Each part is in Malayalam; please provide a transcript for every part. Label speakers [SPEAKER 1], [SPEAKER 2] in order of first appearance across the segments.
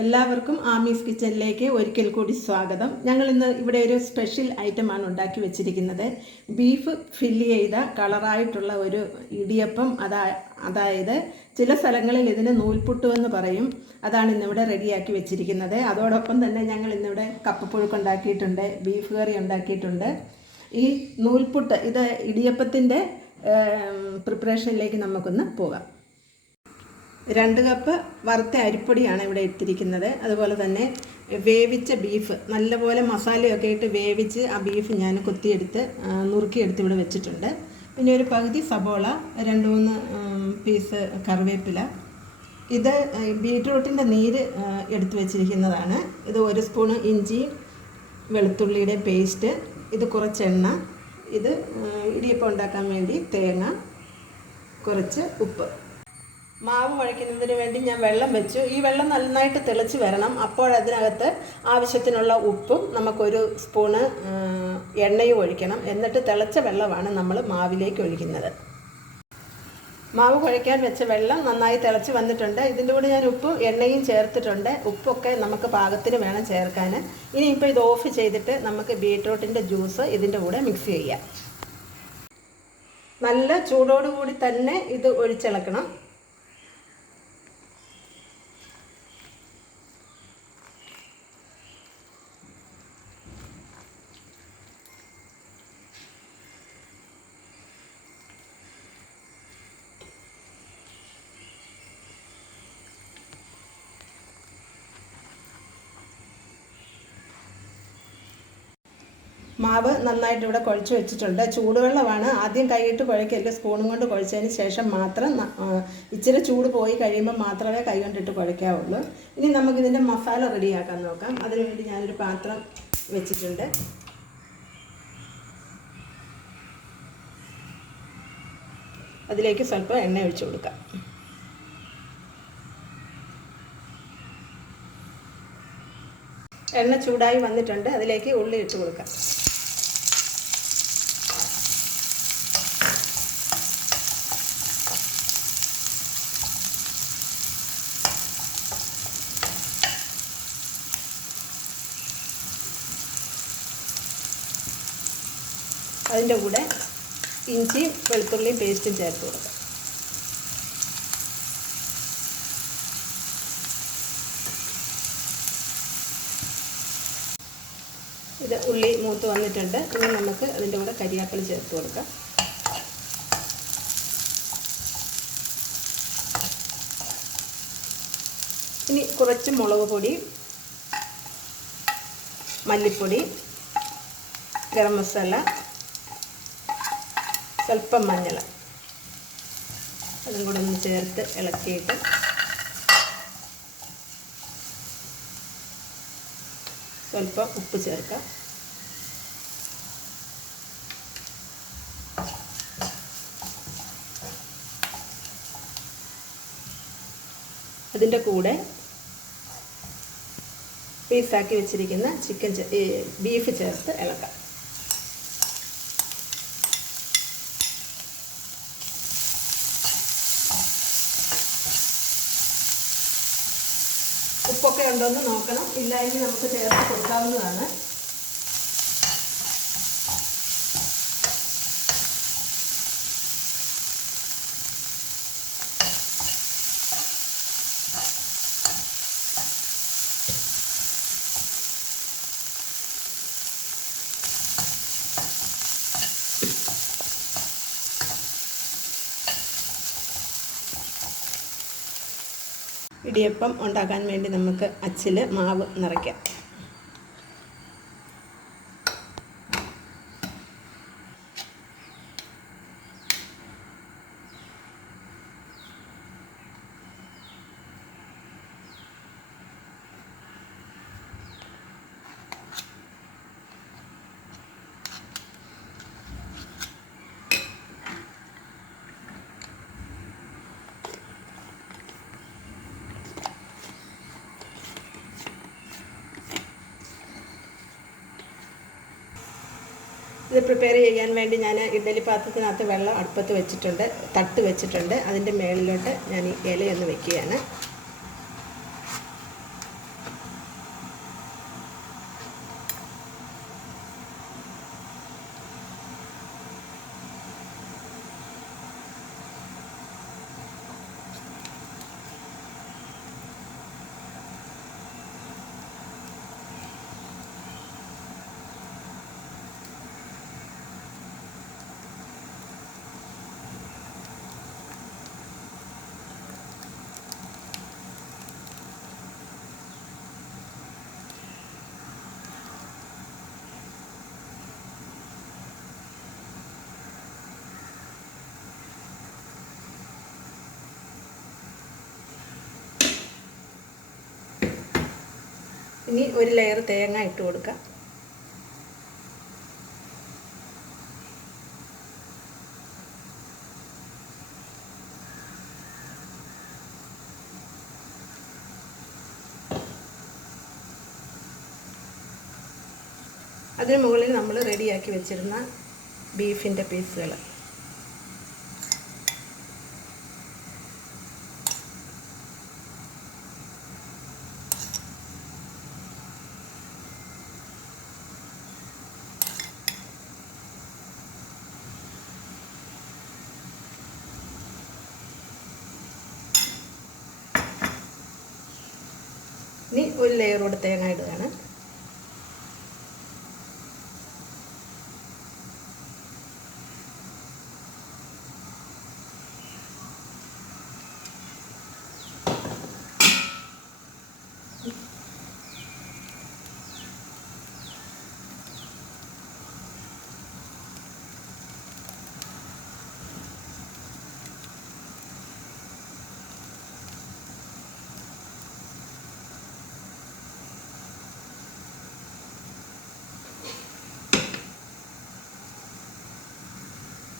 [SPEAKER 1] എല്ലാവർക്കും ആമീസ് കിച്ചണിലേക്ക് ഒരിക്കൽ കൂടി സ്വാഗതം. ഞങ്ങൾ ഇന്ന് ഇവിടെ ഒരു സ്പെഷ്യൽ ഐറ്റമാണ് ഉണ്ടാക്കി വെച്ചിരിക്കുന്നത്. ബീഫ് ഫില്ല് ചെയ്ത കളറായിട്ടുള്ള ഒരു ഇടിയപ്പം അതാ അതായത് ചില സ്ഥലങ്ങളിൽ ഇതിന് നൂൽപുട്ടു എന്ന് പറയും. അതാണ് ഇന്നിവിടെ റെഡിയാക്കി വെച്ചിരിക്കുന്നത്. അതോടൊപ്പം തന്നെ ഞങ്ങൾ ഇന്നിവിടെ കപ്പപ്പുഴുക്ക് ഉണ്ടാക്കിയിട്ടുണ്ട് ബീഫ് കറി ഉണ്ടാക്കിയിട്ടുണ്ട്. ഈ നൂൽപുട്ട് ഇത് ഇടിയപ്പത്തിന്റെ പ്രിപ്പറേഷനിലേക്ക് നമുക്കൊന്ന് പോകാം. രണ്ട് കപ്പ് വറുത്ത അരിപ്പൊടിയാണ് ഇവിടെ ഇട്ടിരിക്കുന്നത്. അതുപോലെ തന്നെ വേവിച്ച ബീഫ് നല്ലപോലെ മസാലയൊക്കെ ഇട്ട് വേവിച്ച് ആ ബീഫ് ഞാൻ കൊത്തിയെടുത്ത് നുറുക്കിയെടുത്ത് ഇവിടെ വെച്ചിട്ടുണ്ട്. പിന്നെ ഒരു പകുതി സബോള രണ്ട് മൂന്ന് പീസ് കറിവേപ്പില. ഇത് ബീറ്റ്റൂട്ടിന്റെ നീര് എടുത്ത് വെച്ചിരിക്കുന്നതാണ്. ഇത് ഒരു സ്പൂണ് ഇഞ്ചി വെളുത്തുള്ളിയുടെ പേസ്റ്റ് ഇത് കുറച്ച് എണ്ണ ഇത് ഇടിയപ്പം ഉണ്ടാക്കാൻ വേണ്ടി തേങ്ങ കുറച്ച് ഉപ്പ്. മാവ് മുഴയ്ക്കുന്നതിന് വേണ്ടി ഞാൻ വെള്ളം വെച്ചു. ഈ വെള്ളം നന്നായിട്ട് തിളച്ച് വരണം. അപ്പോൾ അതിനകത്ത് ആവശ്യത്തിനുള്ള ഉപ്പും നമുക്കൊരു സ്പൂണ് എണ്ണയും ഒഴിക്കണം. എന്നിട്ട് തിളച്ച വെള്ളമാണ് നമ്മൾ മാവിലേക്ക് ഒഴിക്കുന്നത്. മാവ് കുഴയ്ക്കാൻ വെച്ച വെള്ളം നന്നായി തിളച്ച് വന്നിട്ടുണ്ട്. ഇതിന്റെ കൂടെ ഞാൻ ഉപ്പും എണ്ണയും ചേർത്തിട്ടുണ്ട്. ഉപ്പൊക്കെ നമുക്ക് പാകത്തിന് വേണം ചേർക്കാൻ. ഇനിയിപ്പോൾ ഇത് ഓഫ് ചെയ്തിട്ട് നമുക്ക് ബീട്രൂട്ടിന്റെ ജ്യൂസ് ഇതിന്റെ കൂടെ മിക്സ് ചെയ്യാം. നല്ല ചൂടോടുകൂടി തന്നെ ഇത് ഒഴിച്ചിളക്കണം. മാവ് നന്നായിട്ട് ഇവിടെ കുഴച്ച് വെച്ചിട്ടുണ്ട്. ചൂടുവെള്ളമാണ് ആദ്യം കൈയിട്ട് കുഴക്കരുത് സ്പൂണും കൊണ്ട് കുഴച്ചതിന് ശേഷം മാത്രം ഇച്ചിരി ചൂട് പോയി കഴിയുമ്പോൾ മാത്രമേ കൈ കൊണ്ടിട്ട് കുഴക്കാവുള്ളൂ. ഇനി നമുക്കിതിന്റെ മസാല റെഡിയാക്കാൻ നോക്കാം. അതിനുവേണ്ടി ഞാനൊരു പാത്രം വെച്ചിട്ടുണ്ട്. അതിലേക്ക് സ്വല്പം എണ്ണ ഒഴിച്ചു കൊടുക്കാം. എണ്ണ ചൂടായി വന്നിട്ടുണ്ട്. അതിലേക്ക് ഉള്ളി ഇട്ട് കൊടുക്കാം. അതിന്റെ കൂടെ ഇഞ്ചിയും വെളുത്തുള്ളിയും പേസ്റ്റും ചേർത്ത് കൊടുക്കാം. ഇത് ഉള്ളി മൂത്ത് വന്നിട്ടുണ്ട്. ഇനി നമുക്ക് അതിന്റെ കൂടെ കരിയാപ്പില ചേർത്ത് കൊടുക്കാം. ഇനി കുറച്ച് മുളക് പൊടി മല്ലിപ്പൊടി ഗരം മസാല സ്വല്പം മഞ്ഞൾ അതും കൂടെ ഒന്ന് ചേർത്ത് ഇളക്കിയിട്ട്. സ്വല്പം ഉപ്പ് ചേർക്കാം. അതിന്റെ കൂടെ പീസാക്കി വെച്ചിരിക്കുന്ന ചിക്കൻ ബീഫ് ചേർത്ത് ഇളക്കാം. ഉപ്പൊക്കെ ഉണ്ടോയെന്ന് നോക്കണം. ഇല്ല നമുക്ക് ചേർത്ത് കൊടുക്കാവുന്നതാണ്. ഇടിയപ്പം ഉണ്ടാക്കാൻ വേണ്ടി നമുക്ക് അച്ചിൽ മാവ് നിറയ്ക്കാം. ഇത് പ്രിപ്പയർ ചെയ്യാൻ വേണ്ടി ഞാൻ ഇഡ്ഡലി പാത്രത്തിനകത്ത് വെള്ളം അടുപ്പത്ത് വെച്ചിട്ടുണ്ട് തട്ട് വെച്ചിട്ടുണ്ട്. അതിന്റെ മേളിലോട്ട് ഞാൻ ഈ ഇലയൊന്ന് വെക്കുകയാണ്. ഇനി ഒരു ലെയർ തേങ്ങ ഇട്ട് കൊടുക്കാം. അതിന് മുകളിൽ നമ്മൾ റെഡിയാക്കി വെച്ചിരുന്ന ബീഫിന്റെ പീസുകൾ ഇനി ഒരു ലെയർ കൂടെ തേങ്ങ ഇടുകയാണ്.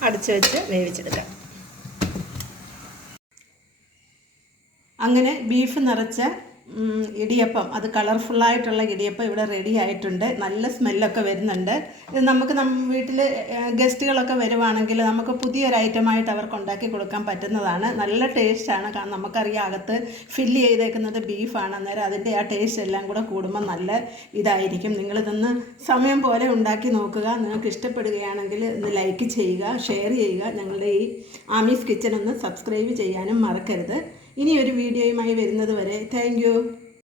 [SPEAKER 1] അടച്ചു വെച്ച് വേവിച്ചെടുക്കാം. അങ്ങനെ ബീഫ് നിറച്ച ഇടിയപ്പം. അത് കളർഫുള്ളായിട്ടുള്ള ഇടിയപ്പം ഇവിടെ റെഡി ആയിട്ടുണ്ട്. നല്ല സ്മെല്ലൊക്കെ വരുന്നുണ്ട്. ഇത് നമുക്ക് നമ്മ വീട്ടിൽ ഗസ്റ്റുകളൊക്കെ വരുവാണെങ്കിൽ നമുക്ക് പുതിയൊരു ഐറ്റമായിട്ട് അവർക്ക് ഉണ്ടാക്കി കൊടുക്കാൻ പറ്റുന്നതാണ്. നല്ല ടേസ്റ്റാണ് കാരണം നമുക്കറിയാം അകത്ത് ഫില്ല് ചെയ്തേക്കുന്നത് ബീഫാണ് അന്നേരം അതിന്റെ ആ ടേസ്റ്റ് എല്ലാം കൂടെ കൂടുമ്പോൾ നല്ല ഇതായിരിക്കും. നിങ്ങളിതൊന്ന് സമയം പോലെ ഉണ്ടാക്കി നോക്കുക. നിങ്ങൾക്ക് ഇഷ്ടപ്പെടുകയാണെങ്കിൽ ഒന്ന് ലൈക്ക് ചെയ്യുക ഷെയർ ചെയ്യുക. ഞങ്ങളുടെ ഈ ആമീസ് കിച്ചൺ ഒന്ന് സബ്സ്ക്രൈബ് ചെയ്യാനും മറക്കരുത്. ഇനി ഒരു വീഡിയോയുമായി വരുന്നത് വരെ. താങ്ക്